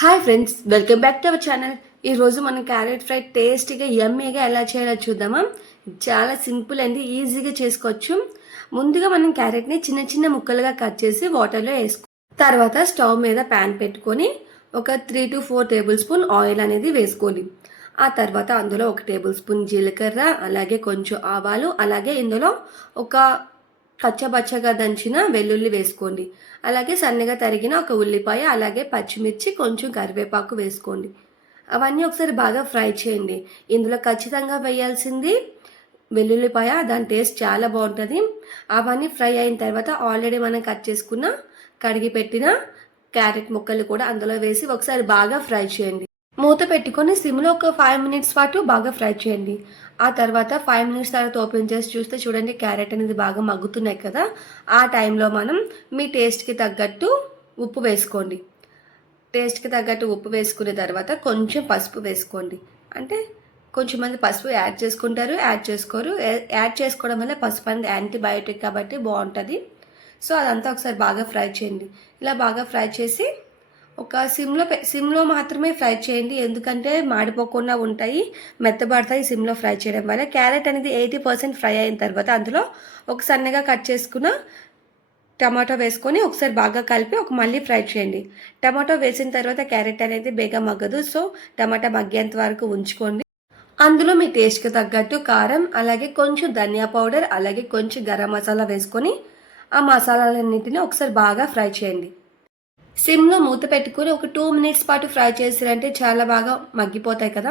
Hi friends, welcome back to our channel. ఈరోజు మనం carrot fry టేస్టీగా యమ్మీగా ఎలా చేయాలో చూద్దామా. చాలా సింపుల్ అండి, ఈజీగా చేసుకోవచ్చు. ముందుగా మనం క్యారెట్ని చిన్న చిన్న ముక్కలుగా కట్ చేసి వాటర్లో వేసుకో. తర్వాత స్టవ్ మీద ప్యాన్ పెట్టుకొని ఒక 3 to 4 టేబుల్ స్పూన్ ఆయిల్ అనేది వేసుకోండి. ఆ తర్వాత అందులో 1 టేబుల్ స్పూన్ జీలకర్ర, అలాగే కొంచెం ఆవాలు, అలాగే ఇందులో ఒక కచ్చబచ్చగా దంచిన వెల్లుల్లి వేసుకోండి. అలాగే సన్నగా తరిగిన ఒక ఉల్లిపాయ, అలాగే పచ్చిమిర్చి, కొంచెం కరివేపాకు వేసుకోండి. అవన్నీ ఒకసారి బాగా ఫ్రై చేయండి. ఇందులో ఖచ్చితంగా వేయాల్సింది వెల్లుల్లిపాయ, దాని టేస్ట్ చాలా బాగుంటుంది. అవన్నీ ఫ్రై అయిన తర్వాత ఆల్రెడీ మనం కట్ చేసుకున్న కడిగి పెట్టిన క్యారెట్ ముక్కలు కూడా అందులో వేసి ఒకసారి బాగా ఫ్రై చేయండి. మూత పెట్టుకొని సిమ్లో ఒక 5 మినిట్స్ పాటు బాగా ఫ్రై చేయండి. ఆ తర్వాత 5 మినిట్స్ తర్వాత ఓపెన్ చేసి చూస్తే చూడండి, క్యారెట్ అనేది బాగా మగ్గుతున్నాయి కదా. ఆ టైంలో మనం మీ టేస్ట్కి తగ్గట్టు ఉప్పు వేసుకోండి. టేస్ట్కి తగ్గట్టు ఉప్పు వేసుకున్న తర్వాత కొంచెం పసుపు వేసుకోండి. అంటే కొంచెం మంది పసుపు యాడ్ చేసుకుంటారు, యాడ్ చేసుకోరు. యాడ్ చేసుకోవడం వల్ల పసుపు అనేది యాంటీబయాటిక్ కాబట్టి బాగుంటుంది. సో అదంతా ఒకసారి బాగా ఫ్రై చేయండి. ఇలా బాగా ఫ్రై చేసి ఒక సిమ్లో మాత్రమే ఫ్రై చేయండి, ఎందుకంటే మాడిపోకుండా ఉంటాయి, మెత్తబడతాయి సిమ్లో ఫ్రై చేయడం వల్ల. క్యారెట్ అనేది 80% ఫ్రై అయిన తర్వాత అందులో ఒక సన్నగా కట్ చేసుకున్న టమాటో వేసుకొని ఒకసారి బాగా కలిపి మళ్ళీ ఫ్రై చేయండి. టమాటో వేసిన తర్వాత క్యారెట్ అనేది బేగా మగ్గదు, సో టమాటా మగ్గేంత వరకు ఉంచుకోండి. అందులో మీ టేస్ట్కి తగ్గట్టు కారం, అలాగే కొంచెం ధనియా పౌడర్, అలాగే కొంచెం గరం మసాలా వేసుకొని ఆ మసాలాలన్నింటినీ ఒకసారి బాగా ఫ్రై చేయండి. సిమ్లో మూత పెట్టుకుని ఒక 2 మినిట్స్ పాటు ఫ్రై చేసారంటే చాలా బాగా మగ్గిపోతాయి కదా.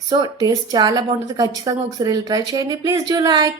సో టేస్ట్ చాలా బాగుంటుంది. ఖచ్చితంగా ఒకసారి ట్రై చేయండి. Please do like.